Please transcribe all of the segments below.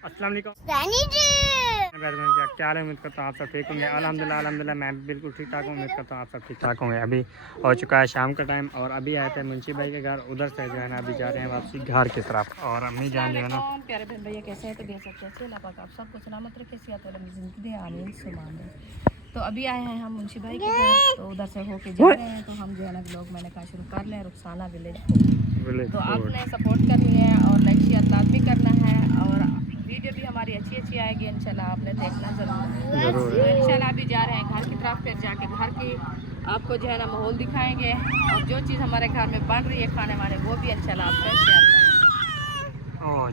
अस्सलाम वालेकुम। क्या हाल है? उम्मीद करता हूँ आप सब ठीक होंगे। अल्हम्दुलिल्लाह मैं बिल्कुल ठीक ठाक हूँ। उम्मीद करता हूँ आप सब ठीक ठाक होंगे। अभी हो चुका है शाम का टाइम और अभी आए थे मुंशी भाई के घर। उधर से जो है ना अभी जा रहे हैं वापसी घर की तरफ। और अम्मी जान जो है ना प्यारे बहन भैया कैसे हैं? तो सब कैसे अल्लाह पाक आप सबको सलामत रखे, सेहत वाली ज़िंदगी आमीन सुभान। तो अभी आए हैं हम मुंशी भाई के घर, तो उधर से होके जा रहे हैं। तो हम जो है ना ब्लॉग मैंने कहा शुरू कर लें रुखसाना विलेज को। तो आपने सपोर्ट करनी है और लाइक शेयर लाजमी करना है और वीडियो भी हमारी अच्छी आएगी इंशाल्लाह, आपने देखना जरूर है। तो इंशाल्लाह अभी जा रहे हैं घर की तरफ, फिर जाके घर की आपको जो है ना माहौल दिखाएंगे और जो चीज़ हमारे घर में बन रही है खाने वाने वो भी इंशाल्लाह आपसे शेयर करेंगे।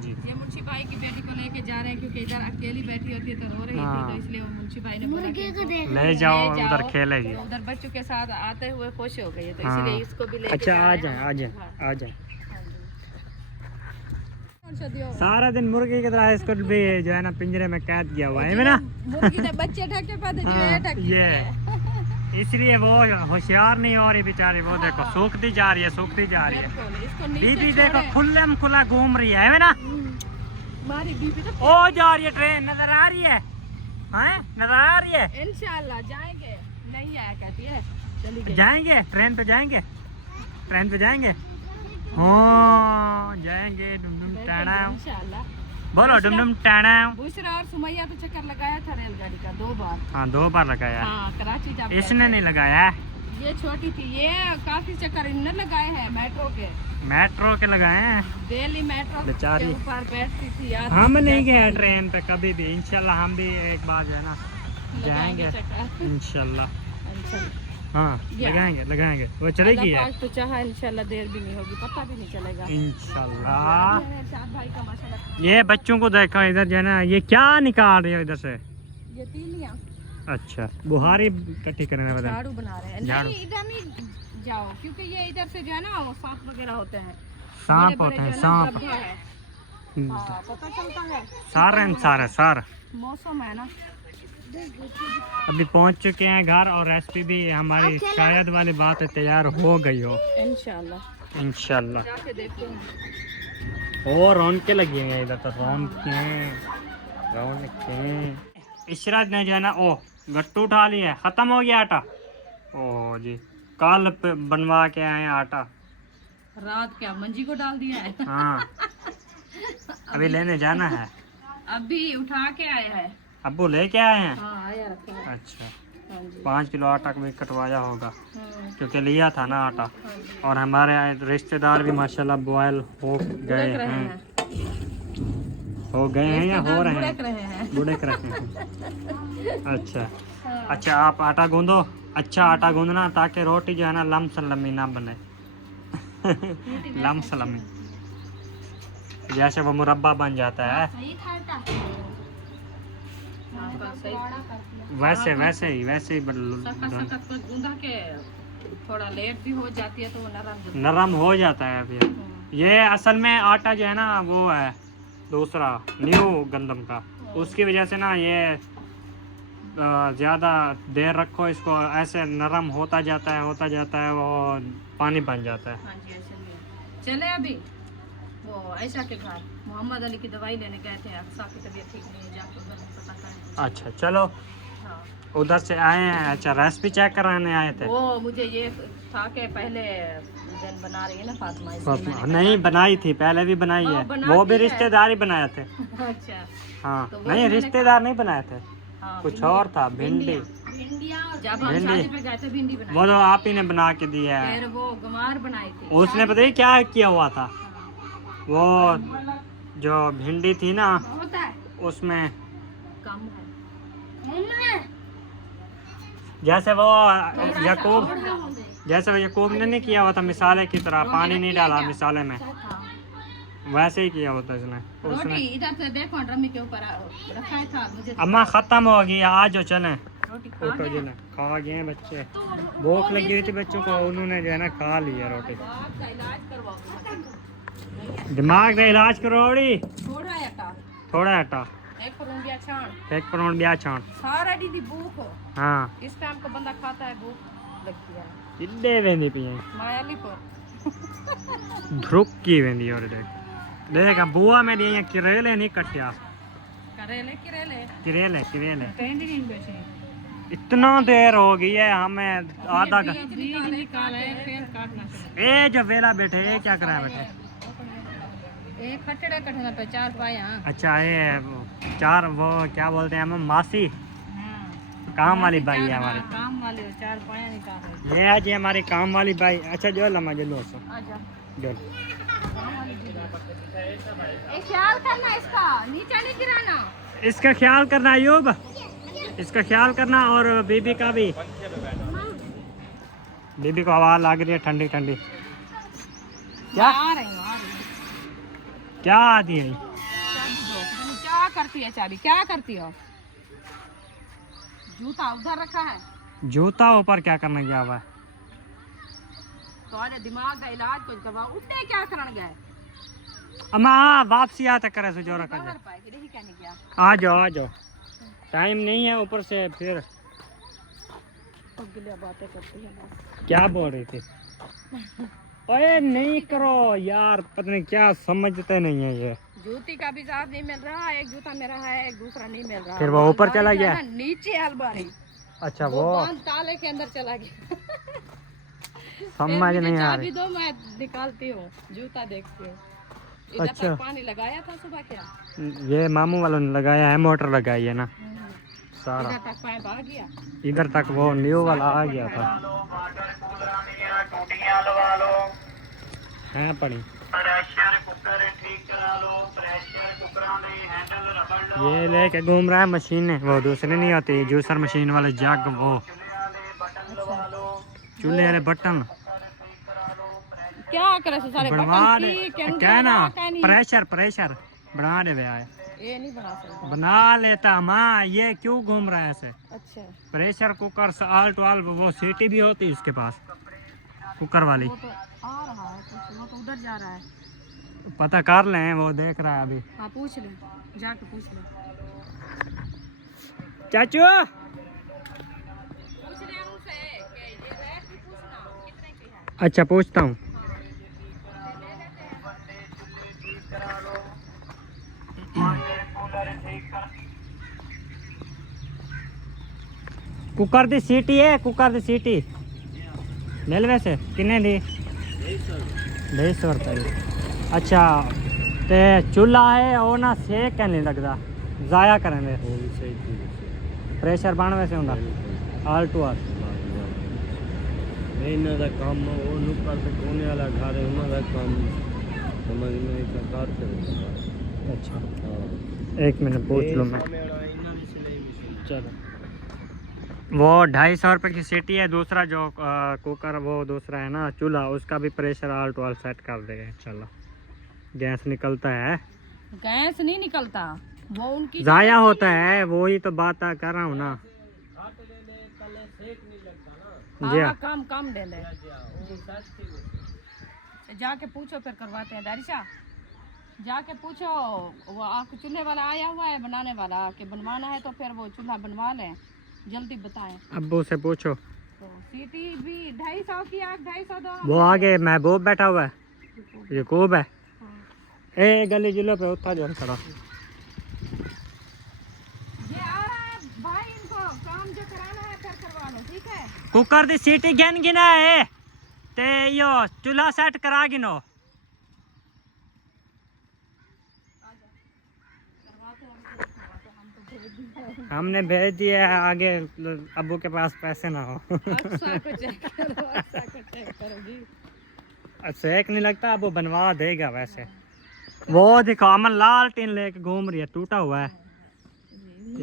जी ये मुंशी भाई की बेटी को लेके जा रहे हैं क्योंकि इधर अकेली बैठी होती है तो रो रही थी, तो इसलिए वो मुंशी भाई ने बोला कि ले जाओ उधर खेलेगी। तो उधर बच्चों के साथ आते हुए खुश हो गई है, तो इसलिए इसको भी लेके अच्छा आ जाए। सारा दिन मुर्गी की तरह इसको भी जो है ना पिंजरे में कैद किया हुआ है ना। मुर्गी ने बच्चे ढके पाते ये इसलिए वो होशियार नहीं हो रही बेचारी। वो देखो सूखती जा रही है। बीबी देखो खुला घूम रही है ना। हमारी बीबी तो ओ जा रही है ट्रेन, नजर आ रही है। नजर आ रही है। इंशाल्लाह जाएंगे, नहीं आया कहती है चली गई। जाएंगे ट्रेन पे जाएंगे। जाएंगे डुमडुम टाणा। इंशाल्लाह बोलो डुमडुम टाणा। बुशरा और सुमैया तो चक्कर लगाया था रेलगाड़ी का 2 बार। हाँ 2 बार लगाया। हाँ कराची जब इसने नहीं लगाया है। ये छोटी थी, ये काफी चक्कर इन्होंने लगाए हैं मेट्रो के लगाए हैं। दिल्ली मेट्रो बेचारी के ऊपर बैठती थी यार। हम नहीं गए ट्रेन पे कभी भी। इंशाल्लाह हम भी एक बार जो है ना जाएंगे इंशाल्लाह। हाँ लगाएंगे वो चलेगी है तो चाहे इंशाल्लाह देर भी नहीं होगी, पता भी नहीं चलेगा इंशाल्लाह। भाई का माशाल्लाह। ये बच्चों को देखो इधर जो है ना ये क्या निकाल रही है इधर से। ये तीलियां। अच्छा बुहारी इकट्ठी करने वाले झाड़ू बना रहे हैं। नहीं इधर नहीं जाओ क्योंकि ये इधर से जो है ना सांप वगैरह होते हैं। सांप होते हैं सांप। पता चलता है सारे मौसम है ना। अभी पहुंच चुके हैं घर और रेसिपी भी हमारी शायद वाली बात है तैयार हो गई हो इंशाल्लाह। और रौनकें लगी हैं इधर तो रौनकें। इशरत ने जो है ना गट्टू उठा लिया, खत्म हो गया आटा। ओ जी कल बनवा के आए आटा, रात क्या मंजी को डाल दिया है। हाँ अभी लेने जाना है। अभी उठा के आया है। अब्बू लेके आए हैं। हाँ, आया रखा है। अच्छा 5 किलो आटा भी कटवाया होगा क्योंकि लिया था ना आटा। और हमारे रिश्तेदार भी माशाल्लाह बॉयल हो गए हैं या हो रहे हैं बुड़क रहे हैं। अच्छा आप आटा गूंदो। अच्छा आटा गूंदना ताकि रोटी जो है ना लम्स-लम्मी ना बने। लम्स-लम्मी जैसे वो मुरब्बा बन जाता है वैसे ही गूंदा के थोड़ा लेट भी हो जाती है तो वो नरम हो जाता है। फिर ये असल में आटा जो है ना वो है दूसरा न्यू गंदम का, उसकी वजह से ना ये ज़्यादा देर रखो इसको ऐसे नरम होता जाता है वो पानी बन जाता है। चले अभी वो आयशा के घर मोहम्मद अली की दवाई लेने गए थे, अक्सा की तबीयत ठीक नहीं है, जाके उधर पता करें। अच्छा चलो उधर से आए हैं। अच्छा रेसिपी चेक कराने आए थे। वो मुझे ये था कि पहले दिन बना रही है ना फातिमा, नहीं बनाई थी पहले भी बनाई है। वो भी रिश्तेदार ही बनाए थे। अच्छा हाँ नहीं रिश्तेदार नहीं बनाए थे, कुछ और था। भिंडी जब हम शादी पे गए थे भिंडी बनाई, वो तो आप ही ने बना के दिया है। फिर वो गमार बनाई थी, उसने पता है क्या किया हुआ था। वो जो भिंडी थी ना उसमें कम है जैसे वो यकूब ने नहीं किया हुआ था मिसाले की तरह, पानी नहीं डाला मिसाले में, वैसे ही किया होता इसने। रोटी इधर से देखो ड्रमी के ऊपर रखा था मुझे। अम्मा खत्म हो गई आज जो चले खा गए बच्चे। भूख लगी हुई थी बच्चों को, उन्होंने जो है ना खा लिया रोटी। दिमाग का इलाज करवाओड़ी थोड़ा आटा एक परोंठ ब्याह छान सारा दी भूख। हाँ इस टाइम को बंदा खाता है भूख लगती है। इड्डे वेंदी पिए मायाली पर ध्रुक की वेंदी और देख बुआ में दिए करेले नहीं कटिया करेले किरेले किरेले किरेले कहीं नहीं बेचे इतना देर हो गई है हमें आधा घंटा निकाले फिर काटना ए जो वेला बैठे ये क्या करा बैठे एक कटड़े कटना पे 4 पाया। अच्छा ये चार वो क्या बोलते हैं हम मासी काम वाली बाई है हमारी काम वाले 4 पाया निकाले ये है जी हमारी काम वाली बाई। अच्छा जो लम्हा जो लो सो आजा जो ए ख्याल करना इसका नीचे नहीं गिराना इसका ख्याल करना अयूब इसका ख्याल करना और बीबी का भी बीबी को हवा लग रही है ठंडी ठंडी क्या आ रही क्या आती है क्या करती है चाबी क्या करती हो जूता उधर रखा है जूता ऊपर क्या करने गया हुआ है तो दिमाग का इलाज कुछ करवा उठने क्या करने गए अम्मा वापसी आता करे सो जोरा कर आ जाओ टाइम नहीं है ऊपर से फिर बातें करती है क्या बोल रही थी अरे नहीं करो यार पता नहीं क्या समझते नहीं है ये जूती का भी साथ नहीं मिल रहा एक जूता मेरा है एक दूसरा नहीं मिल रहा फिर वो ऊपर चला गया नीचे अलमारी अच्छा वो ताले के अंदर चला गया समझ नहीं आ रही दो मैं निकालती हूँ जूता देखती हूँ इधर अच्छा तक पानी लगाया था सुबह क्या ये मामू वालों ने लगाया है मोटर लगाई है ना सारा इधर तक पाइप आ गया इधर तक वो न्यू वाला आ गया था है पड़ी ये लेके घूम रहा है मशीन वो दूसरी नहीं होती जूसर मशीन वाले जग वो चूल्हे वाले बटन क्या करे सारे बनवा दे बटन क्या ना प्रेशर प्रेशर बना दे भैया ये नहीं बना सकता बना लेता माँ ये क्यों घूम रहा है ऐसे अच्छा प्रेशर कुकर आल्ट वाल वो सीटी भी होती है उसके पास कुकर वाली वो तो आ रहा है वो तो उधर जा रहा है पता कर ले वो देख रहा है अभी हाँ पूछ ले जाके पूछ ले चाचू पूछ ले उनसे कि ये रेट भी पूछना कितने की है अच्छा पूछता हूँ कुकर दी सीटी है कुकर दी सीटी ले ले वैसे किन्ने दी 250 रुपये अच्छा ते चूल्हा है वो ना सेक क्या नहीं लगता ज़ाया करेंगे प्रेशर बन वैसे होंगे आल टू आल ਇਹਨਾਂ ਦਾ ਕੰਮ ਉਹਨੂੰ ਕਰਦੇ ਕੋਨੇ ਵਾਲਾ ਘਰ ਹੈ ਉਹਨਾਂ ਦਾ ਕੰਮ समझ में सरकार करेगा अच्छा एक मिनट पूछ लूँ मैं चलो वो 250 रुपये की सीटी है दूसरा जो कुकर वो दूसरा है ना चूल्हा उसका भी प्रेशर आल टू आल सेट कर देगा चलो गैस निकलता है गैस नहीं निकलता वो उनकी ज़ाया होता है वही तो बात कर रहा हूँ ना जी हाँ काम काम दे ले जाके पूछो फिर करवाते हैं दारिशा जाके पूछो वो आपको चूल्हे वाला आया हुआ है बनाने वाला कि बनवाना है तो फिर वो चूल्हा बनवा लें जल्दी बताएं अब्बू से पूछो तो सीटी भी 250 की आग 250 दो वो आगे महबूब बैठा हुआ है ये कूब है ए गली जुलो पे उठा जो खड़ा ये आ रहा है भाई इनको काम जो कराना है फिर करवा लो ठीक है कुकर दी सीटी गन गिना है ते यो चूल्हा सेट करा गिनो हमने भेज दिया है आगे अब्बू के पास पैसे ना हो अच्छा को चेक करो जी अच्छा एक नहीं लगता अब वो बनवा देगा वैसे वो देखो अमन लाल टीन लेके घूम रही है टूटा हुआ है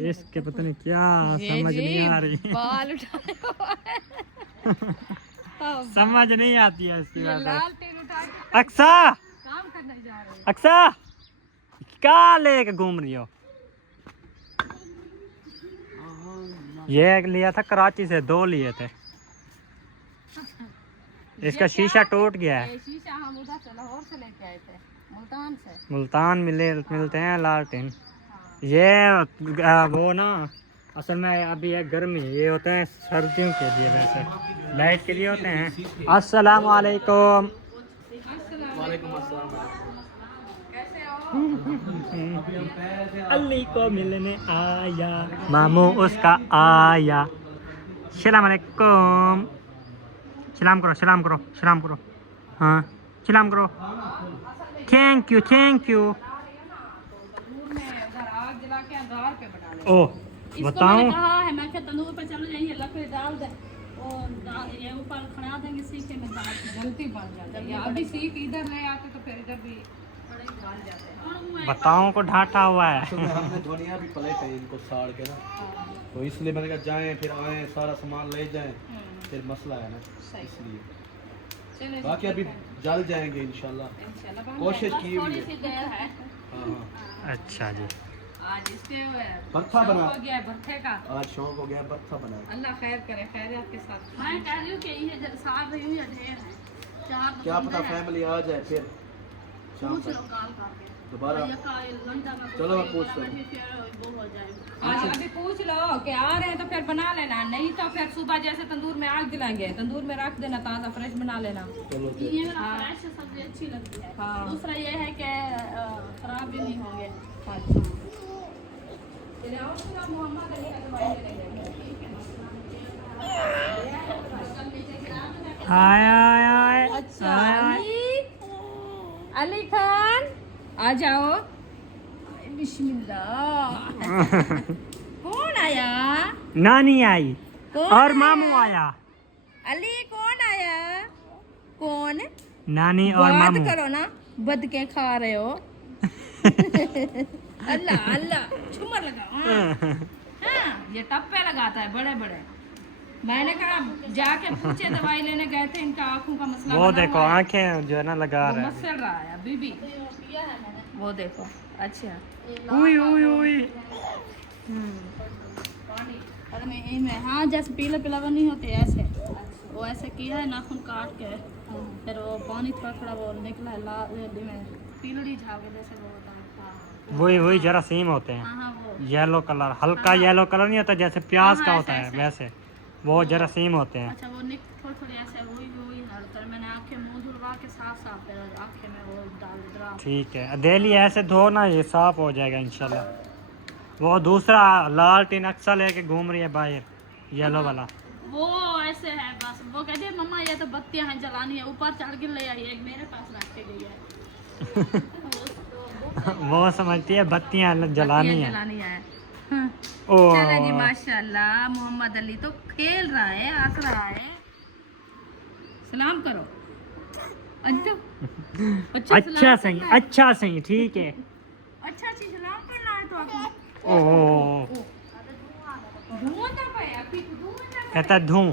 इसके पता नहीं क्या समझ नहीं आ रही बाल उठाए समझ नहीं आती है इसकी बात लाल तेल उठा के अक्सा काम करने जा रहे हैं अक्सा क्या लेके घूम रही हो ये लिया था कराची से 2 लिए थे इसका शीशा टूट गया है ये शीशा हम उधर से लाहौर से लेके आए थे मुल्तान से मुल्तान मिलते हैं लालटेन ये वो ना असल में अभी है गर्मी ये होते हैं सर्दियों के लिए वैसे लाइट के लिए होते हैं अस्सलाम वालेकुम कैसे हो अली को मिलने आया, मामू उसका आया। सलाम अलैकुम, सलाम करो, सलाम करो, सलाम करो। हाँ सलाम करो। Thank you, thank you. Oh बताओ, कहा है मैं तंदूर पे चलो जाइए, लकड़ी डाल दे और ये ऊपर खड़ा देंगे सीखे में, जल्दी बन जाता है। अभी सीख इधर ले आते तो फिर इधर भी बन जाते हैं। बताओ को ढाटा हुआ है। तो हमने धनिया भी पलटे इनको साड़ के ना, तो इसलिए मैंने कहा जाएं फिर आए सारा सामान ले जाएं, फिर मसला है ना, इसलिए बाकी अभी जल जाएंगे इंशाल्लाह, कोशिश की हुई है। हाँ अच्छा जी, आज इसके भरथा बना हो गया है भरथे का, आज शौक हो गया भरथा बना। अल्लाह खैर करे, खैरियत के साथ। मैं कह रही हूँ कि ये साथ रही हूँ या ढेर है, चार क्या पता फैमिली आ जाए फिर शाम पूछ लो तक काल करके दोबारा। चलो मैं पूछता हूँ। आज अभी पूछ लो कि आ रहे हैं तो फिर बना लेना, नहीं तो फिर सुबह जैसे तंदूर में आग दिलाएंगे, तंदूर में रख देना, ताज़ा फ्रेश बना लेना। चलो ये फ्रेश सब्जी अच्छी लगती है। हाँ। दूसरा ये है कि खराब भी नहीं होंगे। अच्छा मोहम्मद अली का दवाई ले लेंगे। आया आया आया। अच्छा अली खान आ जाओ, बिस्मिल्लाह। कौन आया? नानी आई कौन और आया? मामू आया। अली कौन आया? कौन? नानी और बात मामू। करो ना, बद के खा रहे हो। अल्लाह अल्लाह झूमर लगाओ। हाँ, ये टप्पे लगाता है बड़े बड़े। मैंने कहा जाके पूछे, दवाई लेने गए थे, इनका आँखों का मसला वो बना देखो हुआ है। आंखें जो है ना लगा वो रहा है। मसल रहा है अभी भी, वो देखो। अच्छा उई उई उई। अरे मैं यही में, हाँ जैसे पीला पीला नहीं होते ऐसे, वो ऐसे किया है नाखून काट के, फिर वो पानी थोड़ा थोड़ा वो निकला है लाल में, पीलड़ी झागे जैसे वो होता है। वही वही जरासीम होते हैं, हाँ हाँ वो येलो कलर, हल्का येलो कलर नहीं होता जैसे प्याज हाँ, का हाँ, होता है ऐसे। वैसे, वो जरासीम होते हैं। अच्छा वो थोड़ी थोड़ी ऐसे वही हड़ता है। मैंने आंखें मुंह धुलवा के साफ साफ फिर आंखें में वो डाल दिया। ठीक है, डेली ऐसे धो ना, ये साफ हो जाएगा इंशाल्लाह। वो दूसरा लाल टीन अक्सर लेके घूम रही है बाहर, येलो वाला। वो ऐसे है बस, वो कहती है मम्मा ये तो बत्तियां हैं जलानी है, ऊपर चढ़ के ले आई, एक मेरे पास रख के गई है। वो समझती है बत्तियां जलानी है। जलानी है। ओ चलो जी माशाल्लाह, मोहम्मद अली तो खेल रहा है, हंस रहा है। सलाम करो। अच्छा सही, अच्छा सही, ठीक है। अच्छा चीज सलाम करना है तो आपको। ओ धुआं ना पाए, अभी तो धुआं ना कहता धूं।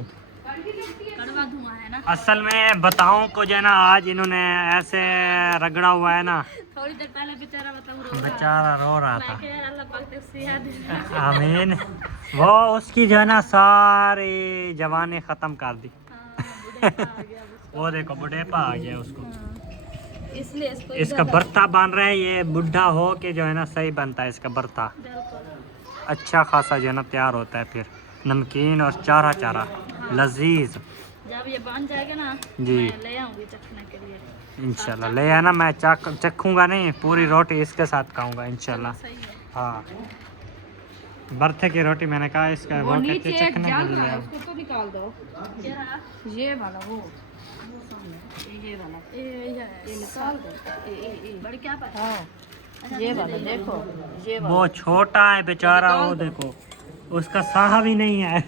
कड़वा धुआं है ना। असल में बताऊं को जो है ना, आज इन्होंने ऐसे रगड़ा हुआ है ना, थोड़ी देर पहले बेचारा बताऊं बेचारा रो रहा था। अल्लाह पाक से सेहत दे। आमीन। वो उसकी जो है ना सारी जवानी खत्म कर दी। वो देखो बुढ़ेपा आ गया उसको, इसलिए इसको इसका बर्ता बन रहा है। ये बुढ़ा हो के जो है ना सही बनता है इसका बर्ता, अच्छा खासा जो है ना तैयार होता है, फिर नमकीन और चारा चारा लजीज। जब ये बन जाएगा ना जी मैं ले आऊंगी चखने के लिए इंशाल्लाह ले आना। मैं चखूंगा नहीं, पूरी रोटी इसके साथ खाऊंगा इंशाल्लाह। सही है। हाँ बर्थे की रोटी मैंने कहा इसका वो वो कहते नीचे हैं चखने के जल रहा लिए। है, उसको तो निकाल दो। ये वाला वो सामने, ये वाला ये निकाल दो। बड़ी क्या पता। हाँ ये वाला देखो, ये वाला वो छोटा है बेचारा, वो देखो उसका साह भी नहीं है।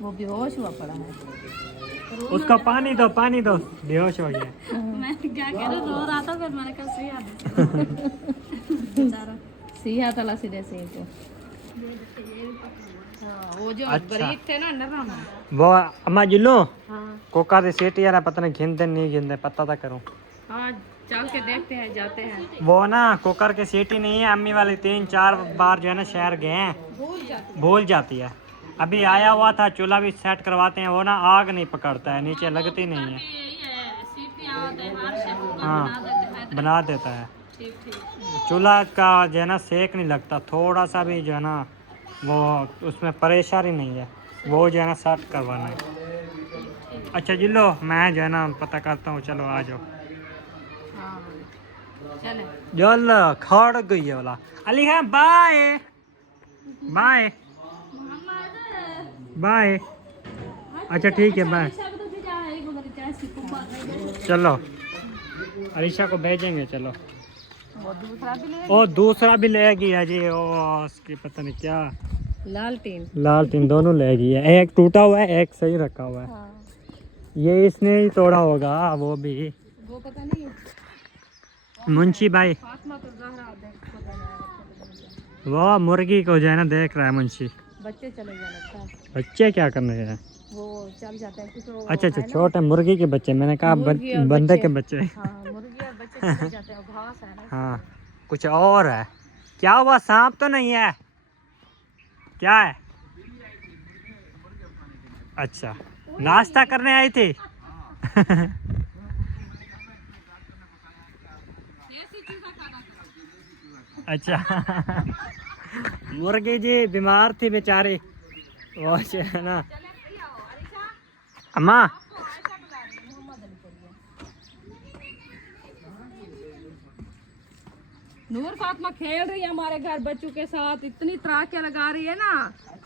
वो बेहोश हुआ पड़ा है। उसका पानी दो, पानी दो, बेहोश हो गया। मैं क्या कह रहा, रो रहा था, फिर मैंने कहा सिया दे बेचारा, सिया तला सीधे से को। हाँ, वो जो अच्छा। बारीक थे ना नरम। वो अम्मा जिलो हाँ कोका दी सीटी यार पता नहीं घिनते नहीं घिनते, पता था करूँ। हाँ चल के देखते हैं, जाते हैं। वो ना कुकर की सीटी नहीं है, अम्मी वाली 3-4 बार जो है ना शहर गए हैं, भूल जाती है। अभी आया हुआ था, चूल्हा भी सेट करवाते हैं, वो ना आग नहीं पकड़ता है, नीचे लगती नहीं है। यही है, सीटियाँ त्योहार से कुकर हाँ बना देते हैं। बना देता है। ठीक ठीक। चूल्हा का जो है ना सेक नहीं लगता, थोड़ा सा भी जो है ना वो उसमें परेशानी नहीं है, वो जो है ना सेट करवाना है। अच्छा जिलो मैं जो है ना पता करता हूँ, चलो आ जाओ। हाँ चले चलो खड़ गई है वाला अली है बाय बाय बाय अच्छा ठीक है बाय चलो अलीशा को भेजेंगे चलो वो दूसरा भी ले और दूसरा भी ले गया जी ओ उसकी पता नहीं क्या लालटेन दोनों ले गई है एक टूटा हुआ है एक सही रखा हुआ है हाँ ये इसने ही तोड़ा होगा वो भी वो पता नहीं मुंशी भाई फातिमा तो ज़हरा देखो देना वो मुर्गी को जो है ना देख रहा है मुंशी बच्चे चले गए लगता है बच्चे क्या करने हैं वो चल जाते हैं कुछ वो अच्छा अच्छा है ना, छोटे मुर्गी के बच्चे मैंने कहा मुर्गी और बंदे बच्चे। के बच्चे हाँ मुर्गी और बच्चे चले जाते हैं वो घास है ना हाँ कुछ और है क्या हुआ सांप तो नहीं है क्या है अच्छा नाश्ता करने आई थी अच्छा मुर्गी जी बीमार थी बेचारी वो जो है ना अम्मा नूर फातिमा खेल रही है हमारे घर बच्चों के साथ इतनी तराके लगा रही है ना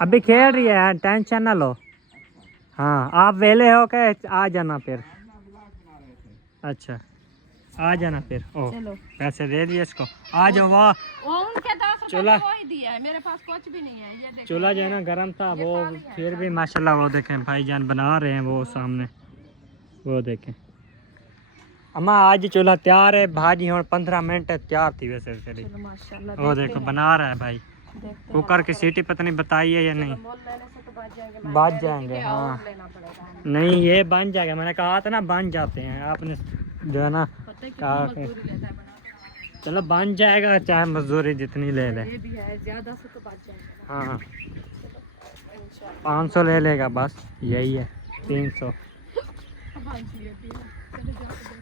अभी खेल रही है टेंशन ना लो हाँ आप वेले हो के आ जाना फिर अच्छा आ जाना फिर ओ चलो पैसे दे दिए इसको आ जाओ वाह वो उनके 10 रुपए चूल्हा- वो ही दिया है मेरे पास कुछ भी नहीं है ये देखो चूल्हा जो है ना गर्म था वो फिर भी माशाल्लाह वो देखें भाईजान बना रहे हैं वो सामने वो देखें अम्मा आज चूल्हा तैयार है भाजी और 15 मिनट तैयार थी वैसे तेरी चलो माशाल्लाह वो देखो बना रहा है भाई देखते कुकर की सीटी पता नहीं बताई है या नहीं हैं। मोल लेने से तो बच जाएंगे बच जाएंगे हाँ लेना पड़ेगा हमें। नहीं ये बन जाएगा मैंने कहा था ना बन जाते हैं आपने जो है ना पता है कहा कितनी कि- मजदूरी लेता है बनाने चलो बन जाएगा चाहे मजदूरी जितनी ले ले में। ये भी है ज्यादा से तो बच जाएंगे हाँ इंशाल्लाह 500 ले लेगा बस यही है 300 हाँ जी ये भी है चलो जाओ देखो।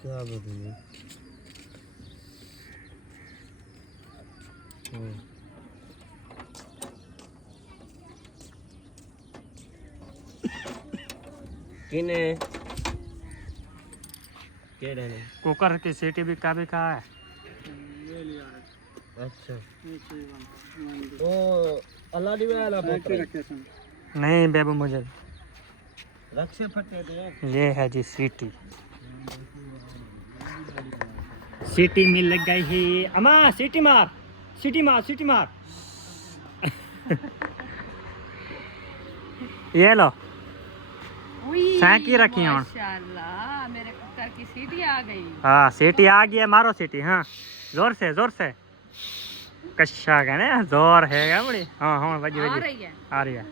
क्या बताइए किने कुकर की सीटी भी का है अच्छा तो अल्लाह वाला नहीं बेबू मुझे रक्षे फटे थे ये है जी सीटी सीटी मिल गई ही अम्मा सीटी मार सीटी मार सीटी मार ये लो उई, सैंकी रखी हैं माशाल्लाह मेरे कुकर की सीटी आ गई हाँ सीटी आ गई है मारो सीटी हाँ जोर से कच्छा कहने जोर है क्या बड़ी हाँ हाँ बजी आ बजी रही है आ रही है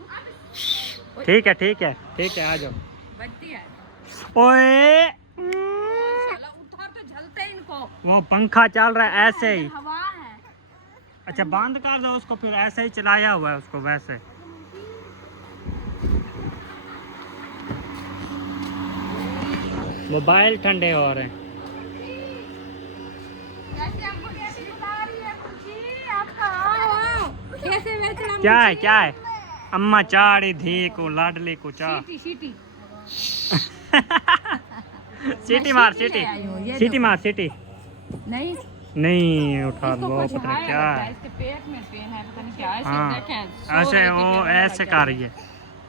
ठीक है आ जाओ बजती है ओए माशाल्लाह उठा तो झलते हैं इनको वो पंखा चल रहा है ऐसे ही हवा है अच्छा बंद कर दो उसको फिर ऐसे ही चलाया हुआ है उसको वैसे मोबाइल ठंडे हो रहे हैं कैसे हमको कैसे बता रही है खुशी आप कहाँ हो कैसे बेचना क्या है अम्मा चाड़ी धी को लाडली को चा सीटी सीटी मार ले आई हूँ, ये सीटी मार सीटी नहीं नहीं उठा इसको वो कुछ पता नहीं है क्या लगता है, है इसके पेट में पेन है पता नहीं क्या है हाँ देखें सो ऐसे रही थी वो कि ऐसे लग कर रही है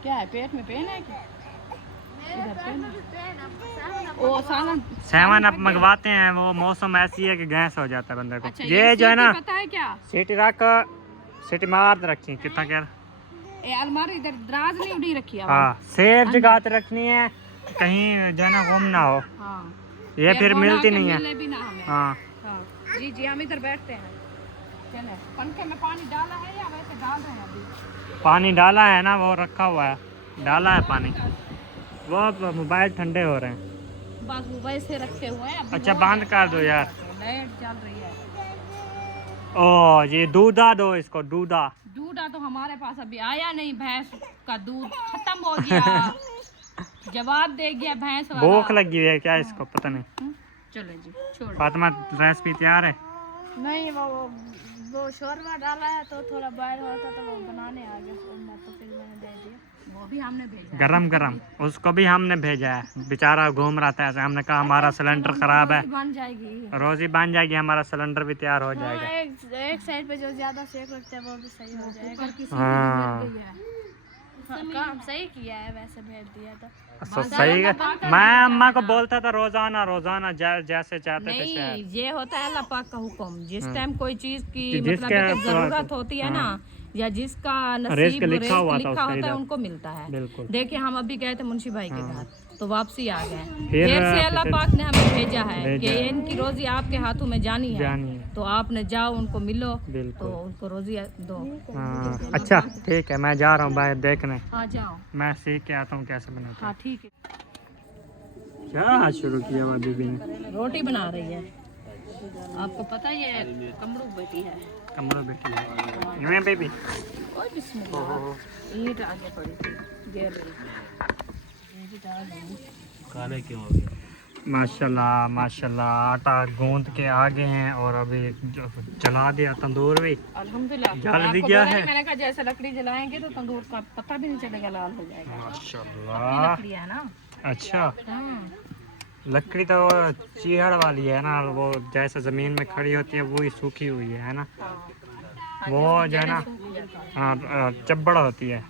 क्या है पेट में पेन है क्या इधर पेन है ओ सालन 7 अप मंगवाते हैं वो मौसम ऐसी है कि गैस हो जाता है बंदे को अच्छा ये जो है ना पता है क्या सीटी रख सीटी मार रखी कितना क्या ये अलमारी इधर दराज नहीं उड़ी रखी है हाँ सेफ जगह पे रखनी है कहीं जो है ना गुम ना हो हाँ ये फिर बना मिलती के नहीं है मिले भी ना हमें हाँ हाँ जी जी हम इधर बैठते हैं चले पंखे में पानी डाला है या वैसे डाल रहे हैं अभी पानी डाला है ना वो रखा हुआ है डाला है पानी वो मोबाइल ठंडे हो रहे हैं बस वो वैसे रखे हुए हैं अभी अच्छा वो बंद कर दो यार लाइट जल रही है ओ ये दूधा दो इसको दूधा दूध तो हमारे पास अभी आया नहीं भैंस का दूध खत्म हो गया जवाब दे गया भैंस वाला भूख लगी हुई है क्या इसको पता नहीं चलो जी छोड़ फातिमा रेसिपी तैयार है नहीं वो शोरबा डाला है तो थोड़ा बॉयल होता तो वो बनाने आ गया तो फिर मैंने दे दिया वो भी हमने भेजा है। गरम गरम उसको भी हमने भेजा है, बेचारा घूम रहा था ऐसे। हमने कहा हमारा सिलेंडर खराब है, बन जाएगी। रोज ही बन जाएगी, हमारा सिलेंडर भी तैयार हो हाँ, जाएगा। एक साइड पे जो ज्यादा सेक लगता है वो भी सही हो जाएगा। अगर किसी हाँ। की लग गई है हाँ, काम सही किया है, वैसे भेज दिया था। तो सही है। मैं अम्मा को बोलता था रोजाना रोजाना जैसे चाहते थे नहीं, शायद। ये होता है अल्लाह पाक का हुक्म। जिस टाइम कोई चीज की जिसके मतलब कि जरूरत होती है ना, या जिसका नसीब लिखा हुआ था उसका होता है इधर। उनको मिलता है। बिल्कुल। देखिए हम अभी गए थे मुंशी भाई के घर, तो वापसी आ गए। फिर फिर से अल्लाह पाक ने हमें भेजा है कि भेजा है। इनकी रोजी आपके हाथों में जानी है, जानी है। तो आपने जाओ उनको मिलो, बिल्कुल। तो उनको रोजी दो। हाँ, अच्छा ठीक है, मैं जा रहा हूँ भाई देखने, आ जाओ। मैं सीख के आता हूँ कैसे बनाते हाँ ठीक है। हैं। क्या आज शुरू किया हुआ बीबी ने? रोटी बना रही है। आपको पता है ये कमरू बेटी है। कमरा बेटी है इनमें बेबी। ओए बिस्मिल्लाह, ईंट आगे पड़ी थी, गिर रही थी। काले क्यों हो गया? माशाल्लाह माशाल्लाह, आटा गूंद के आगे हैं और अभी जला दिया तंदूर भी। अल्हम्दुलिल्लाह। जल भी आपको गया बोला है। नहीं, मैंने कहा जैसे लकड़ी जलाएंगे तो तंदूर का पता भी नहीं चलेगा, लाल हो जाएगा। माशाल्लाह। लकड़ी है ना। अच्छा, हाँ। लकड़ी तो वो चीहड़ वाली है ना, वो जैसे जमीन में खड़ी होती है वो ही सूखी हुई है ना, वो जो है ना, हाँ चब्बड़ होती है।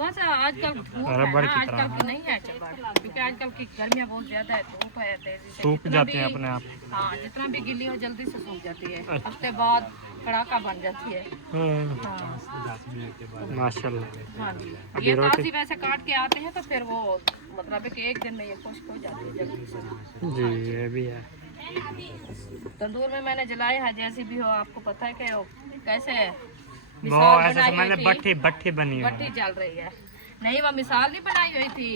बस आजकल धूप है रबड़ ना, की आजकल तरह की नहीं है चब्बड़, क्योंकि आजकल की गर्मियाँ बहुत ज्यादा है, धूप है तेजी से। सूख जितना जाते हैं भी- अपने आप। हाँ, जितना भी गिल्ली हो जल्दी से सूख जाती है, हफ्ते बाद कड़ाका बन जाती है। हाँ माशाल्लाह। हाँ जी। अभी ये रोटी- ताजी वैसे काट के आते हैं तो फिर वो मतलब है कि एक दिन में ये खुश्क हो जाती है जल्दी से। जी ये भी है। तंदूर में मैंने जलाया है, जैसी भी हो आपको पता है कि वो कैसे वो मिसाल ऐसे बनाई मैंने हुई थी। बट्टी बट्टी बनी हुई भट्टी है। जल रही है। नहीं, वो मिसाल नहीं बनाई हुई थी,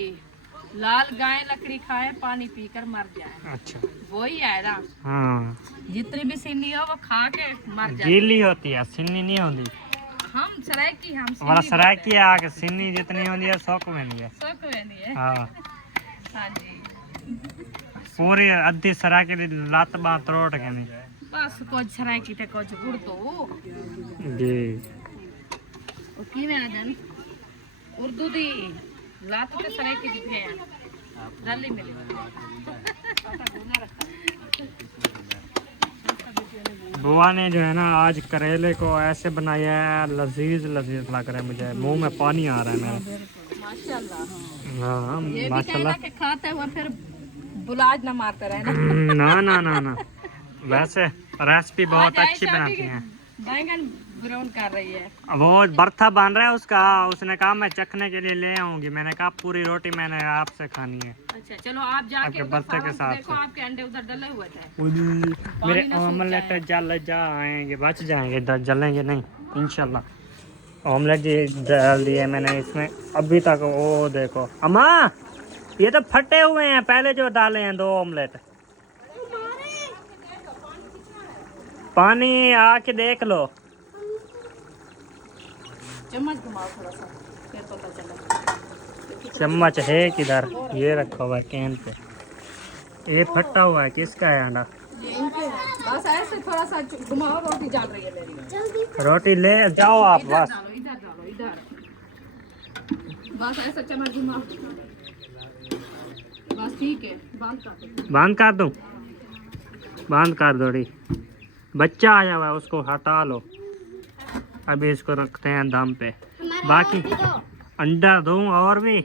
लाल गाय लकड़ी खाए पानी पीकर मर जाए, अच्छा वही है ना। हाँ, जितनी भी सिन्नी हो वो खा के मर जाए। गीली होती है, सिन्नी नहीं होती। हम सरायकी, हम हमारा सिन्नी सराय बोलते की आग सिन्नी जितनी होती है शौक में नहीं है। हैं। शौक में नहीं है। हाँ, हाँ जी। पूरी अद्धी सराय के लिए लात बात तोड़ के नहीं। बस कुछ सरायकी ते कुछ गुड़ तो जी ਉਹ ਕਿਵੇਂ ਆ ਜਨ ਉਰਦੂ ਦੀ ਲੱਤ ਤੇ ਸਰਾਇਕੀ ਦੀ ਹੈ ਗੱਲ ਹੀ ਮਿਲੀ बुआ ने जो है ना आज करेले को ऐसे बनाया है, लजीज लजीज लग रहा है मुझे, मुंह में पानी आ रहा है मेरे। माशाल्लाह। हाँ ये भी माशाल्लाह। कहना कि खाते हुए फिर बुलाज ना मारते रहना। ना ना ना ना, वैसे रेसिपी बहुत आज अच्छी आयशा बनाती भी हैं। बैंगन ब्राउन कर रही है। वो बर्था बन रहा है उसका, उसने कहा मैं चखने के लिए ले आऊंगी, मैंने कहा पूरी रोटी मैंने आपसे खानी है। अच्छा चलो आप जाके आपके उधर बर्तन के फार्म साथ देखो, से। आपके अंडे उधर डले हुए थे। मेरे ना सूख ऑमलेट जल जाएंगे, बच जाएंगे, जलेंगे नहीं इंशाल्लाह। ऑमलेट जी डाल दिए मैंने इसमें अभी तक। वो देखो अम्मा, ये तो फटे हुए हैं, पहले जो डाले हैं 2 ऑमलेट। पानी आके देख लो। चम्मच घुमाओ थोड़ा सा, फिर पता चला। चम्मच है किधर? ये रखा हुआ है कैन पे। ये फटा हुआ है, किसका है अंडा? ये इनके हैं। बस ऐसे थोड़ा सा घुमाओ, रोटी जल रही है मेरी। रोटी ले जाओ आप इधर बस। डालो, इधर डालो, इधर। बस ऐसा चम्मच घुमाओ। बस ठीक है, बंद कर दो। बंद कर दूं? बंद कर दो री। बच्चा आया हुआ है, उसको हटा लो। अभी इसको रखते हैं दम पे। बाकी अंडा दूं और भी?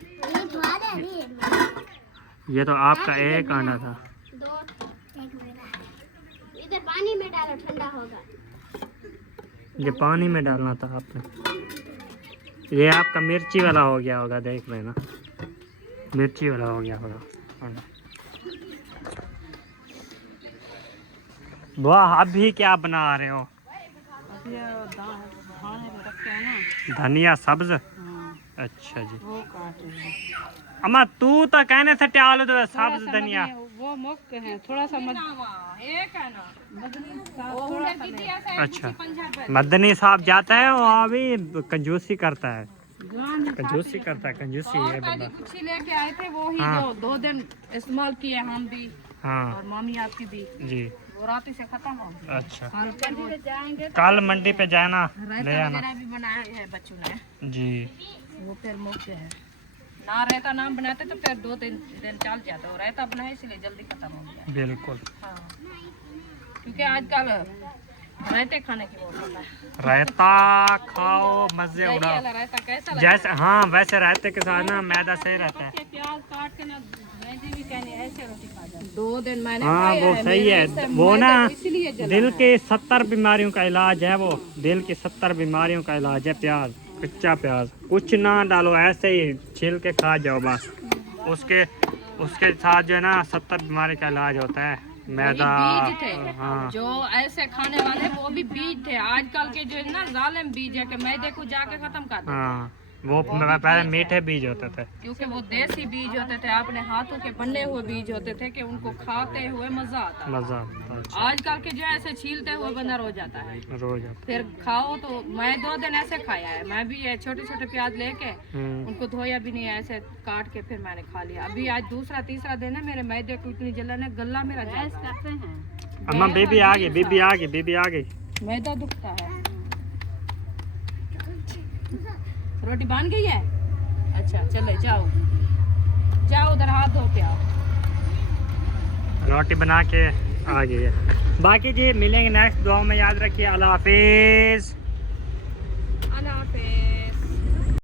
ये तो आपका एक अंडा था। इधर पानी में डालो, ठंडा होगा। ये पानी में डालना था आपने। ये आपका मिर्ची वाला हो गया होगा, देख लेना, मिर्ची वाला हो गया होगा अंडा। वाह, अभी क्या बना रहे हो? धनिया सब्ज। अच्छा जी। वो काट रही है। अम्मा तू तो कहने से टाल दो सब्ज धनिया। वो मुक्त है, थोड़ा सा एक है ना। अच्छा, मदनी साहब जाता है वो अभी कंजूसी करता है, कंजूसी करता है, कंजूसी है बंदा। कुछ लेके आए थे वो ही, हाँ। जो 2 दिन इस्तेमाल किए हम भी हाँ और मामी आपकी भी, जी। वो रात से खत्म हो गया। अच्छा, कल फिर वो जाएंगे तो कल मंडी पे जाना ले रायता आना। वगैरह भी बनाया है बच्चों ने, जी वो फिर मुफ्त है। ना रहता नाम बनाते तो फिर 2-3 दिन चल जाता, और रहता बनाए इसलिए जल्दी खत्म हो गया। बिल्कुल। हाँ, क्योंकि आजकल रायते खाने की बहुत होता है। रायता खाओ, मजे दही उड़ाओ। वाला रायता कैसा लगता जैसे हाँ वैसे रायते के साथ ना मैदा सही रहता है। है? प्याज काट के ना मैंने भी कहने ऐसे रोटी खा जाती। 2 दिन मैंने हाँ खाया वो है, सही मेरे है। इससे वो ना मैदे को इसीलिए जला दिल है। के 70 बीमारियों का इलाज है। वो दिल की 70 बीमारियों का इलाज है प्याज, कच्चा प्याज। कुछ ना डालो, ऐसे ही छिल के खा जाओ बस। उसके साथ जो है ना 70 बीमारी का इलाज होता है। मैदा। बीज थे, हाँ जो ऐसे खाने वाले वो भी बीज थे। आजकल के जो है ना जालिम बीज है कि मैदे को जाके खत्म कर दे। हाँ, वो पहले मीठे बीज होते थे। क्योंकि वो देसी बीज होते थे, अपने हाथों के बने हुए बीज होते थे कि उनको खाते हुए मजा आता। मजा आता है। आजकल के जो है ऐसे छीलते हुए बंदर हो जाता है। रोज आता फिर खाओ तो मैं 2 दिन ऐसे खाया है। मैं भी ये छोटे छोटे प्याज लेके है। उनको धोया भी नहीं, ऐसे काट के फिर मैंने खा लिया। अभी आज दूसरा तीसरा दिन है, मेरे मैदे को इतनी जलन है, गला मेरा करते हैं। अम्मा बीबी आ गई, बीबी आ गई, बीबी आ गई। मैदा दुखता है। रोटी बन गई है? अच्छा चले जाओ जाओ उधर हाथ धो के आओ। रोटी बना के आ गई है। बाकी जी मिलेंगे नेक्स्ट दुआ में, याद रखिए। अल्लाह हाफिज़।